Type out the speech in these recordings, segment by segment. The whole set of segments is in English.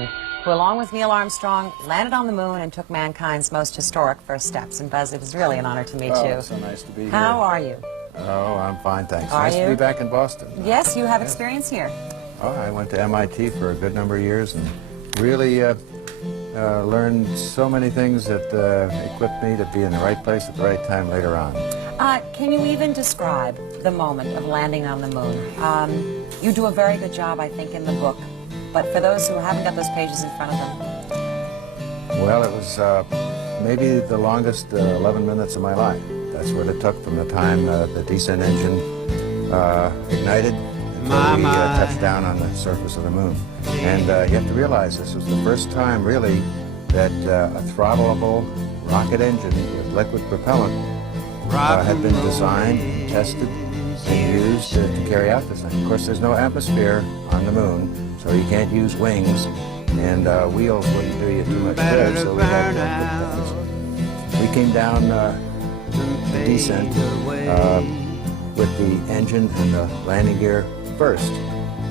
who, along with Neil Armstrong, landed on the moon and took mankind's most historic first steps. And Buzz, it is really an honor to meet you. It's so nice to be here. How are you? Oh, I'm fine, thanks. Are nice you? to be back in Boston. Yes, you have experience here. Oh, I went to MIT for a good number of years and really learned so many things that equipped me to be in the right place at the right time later on. Can you even describe the moment of landing on the moon? You do a very good job, I think, in the book. But for those who haven't got those pages in front of them. Well, it was maybe the longest 11 minutes of my life. That's what it took from the time the descent engine ignited until we touched down on the surface of the moon. And you have to realize this was the first time, really, that a throttleable rocket engine with liquid propellant had been designed, and tested, and used to carry out this thing. Of course, there's no atmosphere on the moon, so you can't use wings, and wheels wouldn't do you too much good, so we had to put things. We came down the descent with the engine and the landing gear first,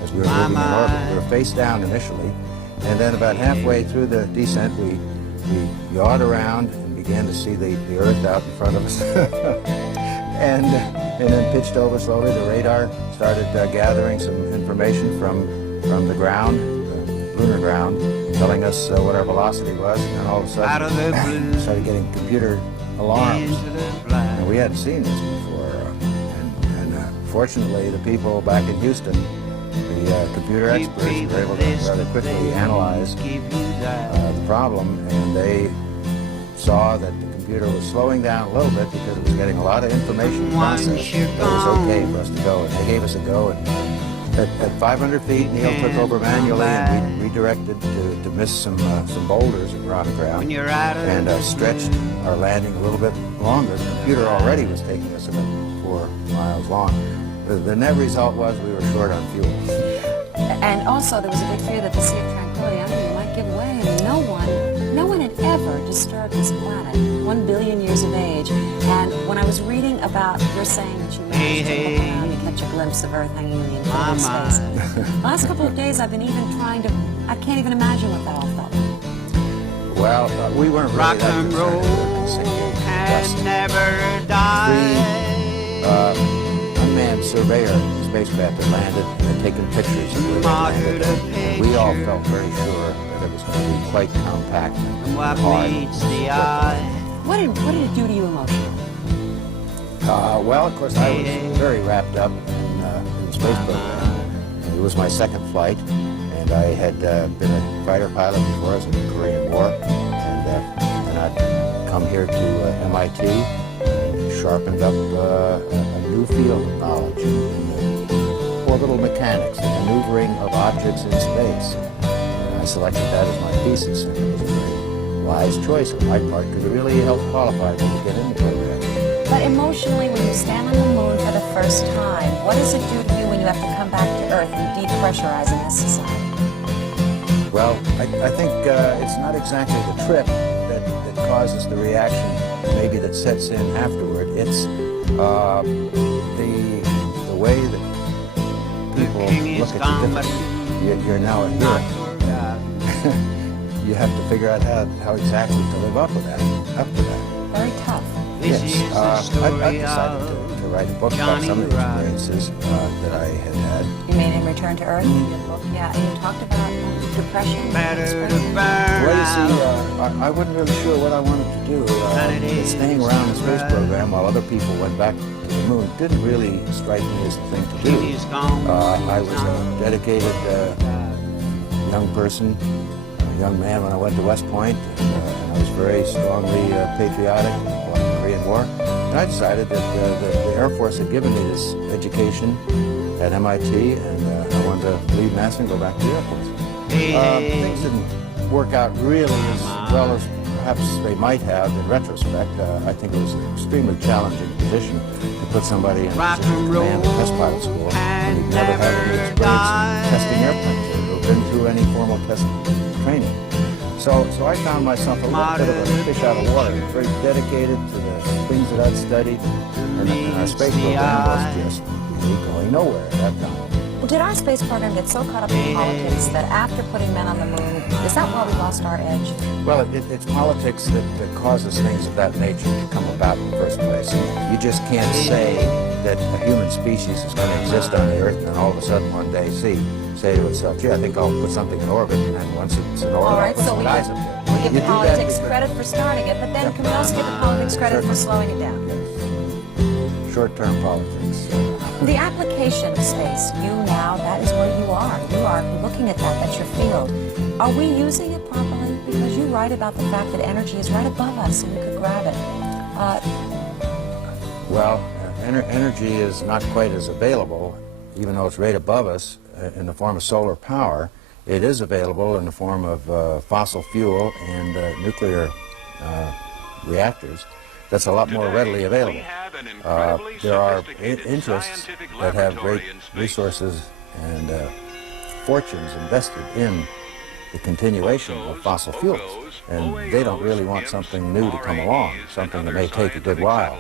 as we were moving in orbit. We were face down initially, and then about halfway through the descent, we yawed around and began to see the Earth out in front of us. and then pitched over slowly. The radar started gathering some information from the ground, the lunar ground, telling us what our velocity was, and then all of a sudden started getting computer alarms. And we hadn't seen this before. And fortunately, the people back in Houston, the computer experts, were able to rather quickly analyze the problem, and they saw that the computer was slowing down a little bit because it was getting a lot of information processed. It was okay for us to go, and they gave us a go. And at 500 feet, Neil took over manually and we redirected to miss some boulders that were on the ground and stretched our landing a little bit longer. The computer already was taking us about 4 miles long. The net result was we were short on fuel. And also, there was a big fear that the Sea of Tranquility under you might give way, and no one had ever disturbed this planet, 1 billion years of age. And when I was reading about, you're saying that you managed to look around and catch a glimpse of Earth hanging in the infinite space. The last couple of days, I've been even trying to, I can't even imagine what that all felt like. Well, we weren't really that concerned with the never die. Unmanned surveyor spacecraft had landed and had taken pictures of where they landed. And we all felt very sure that it was going to be quite compact and hard. What did it do to you emotionally? Well, of course, I was very wrapped up in the space program. It was my second flight, and I had been a fighter pilot before. I was in the Korean War, and I'd come here to MIT and sharpened up a new field of knowledge in the orbital mechanics, the maneuvering of objects in space. And I selected that as my thesis, and it was a very wise choice on my part because it really helped qualify me to get in the program. But emotionally, when you stand on the moon for the first time, what does it do to you when you have to come back to Earth and depressurize in this society? Well, I think it's not exactly the trip that causes the reaction maybe that sets in afterward. It's the way that people look at you differently. You're now a hero. You have to figure out how exactly to live up to that. Very tough. Yes, I've decided to write a book about some of the experiences that I had had. You made him return to Earth in your book, yeah, and you talked about depression. Well, you see, I wasn't really sure what I wanted to do. Staying around the space program while other people went back to the moon didn't really strike me as the thing to do. I was a dedicated young person, a young man when I went to West Point, and I was very strongly patriotic about the Korean War. And I decided that the Air Force had given me this education at MIT, and I wanted to leave NASA and go back to the Air Force. Things didn't work out really as well as perhaps they might have in retrospect. I think it was an extremely challenging position to put somebody in a position to command a test pilot school when he'd never had any experience testing airplanes or been through any formal test training. So I found myself a little bit of a fish out of water, very dedicated to the things that I'd studied, and our space program was just really going nowhere at that time. Well, did our space program get so caught up in politics that after putting men on the moon, Is that why we lost our edge? Well, it's politics that causes things of that nature to come about in the first place. You just can't say that a human species is going to exist on the Earth and then all of a sudden one day say to itself, gee, I think I'll put something in orbit, and then once it's in orbit, All right, I'll put so some we guys give, up there. we give You the do that politics because- credit for starting it, but then can we also give the politics credit for slowing it down? Short-term politics. The application of space, you now, that is where you are. You are looking at that, that's your field. Are we using it properly? Because you write about the fact that energy is right above us and we could grab it. Well, energy is not quite as available, even though it's right above us in the form of solar power. It is available in the form of fossil fuel and nuclear reactors. That's a lot more readily available. There are interests that have great resources and fortunes invested in the continuation of fossil fuels, and they don't really want something new to come along, something that may take a good while.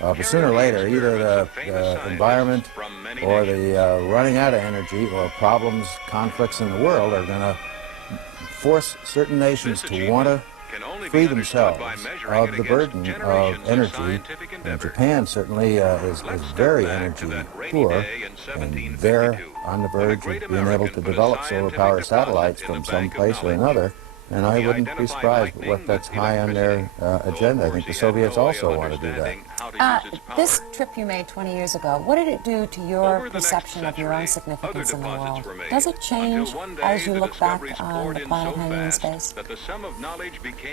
But sooner or later, either the environment or the running out of energy or problems, conflicts in the world are going to force certain nations to want to free themselves of the burden of energy. And Japan certainly is very energy poor, and they're on the verge of being able to develop solar power satellites from some place or another. And I wouldn't be surprised with what that's high on their agenda. I think the Soviets also want to do that. This trip you made 20 years ago, what did it do to your perception of your own significance in the world? Does it change as you look back on the planet hanging in space?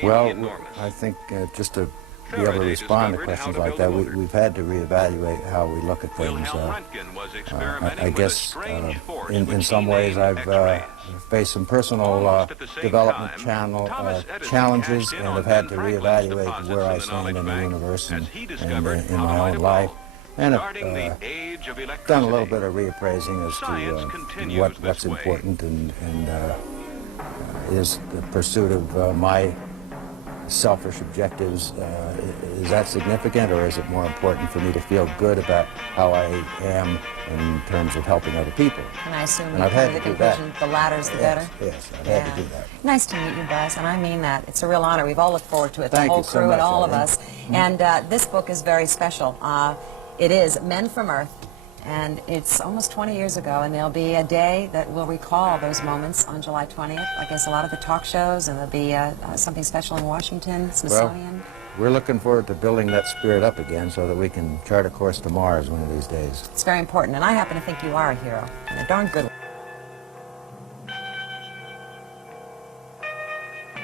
Well, I think just to be able to respond to questions like that, we've had to reevaluate how we look at things. I guess in some ways I've faced some personal development challenges and have had to reevaluate where I stand in the universe and in my own life. And have done a little bit of reappraising as to what's important and is the pursuit of my selfish objectives, is that significant, or is it more important for me to feel good about how I am in terms of helping other people? And I assume And you I've come had to the to do that. conclusion the latter's the better? Yes, I've had to do that. Nice to meet you, Buzz, and I mean that. It's a real honor. We've all looked forward to it, the Thank whole you so crew and much, all of Aldrin. us. And this book is very special. It is Men from Earth, and it's almost 20 years ago, and there'll be a day that will recall those moments on July 20th. I guess a lot of the talk shows, and there'll be something special in Washington, Smithsonian. Well, we're looking forward to building that spirit up again so that we can chart a course to Mars one of these days. It's very important, and I happen to think you are a hero, and a darn good one.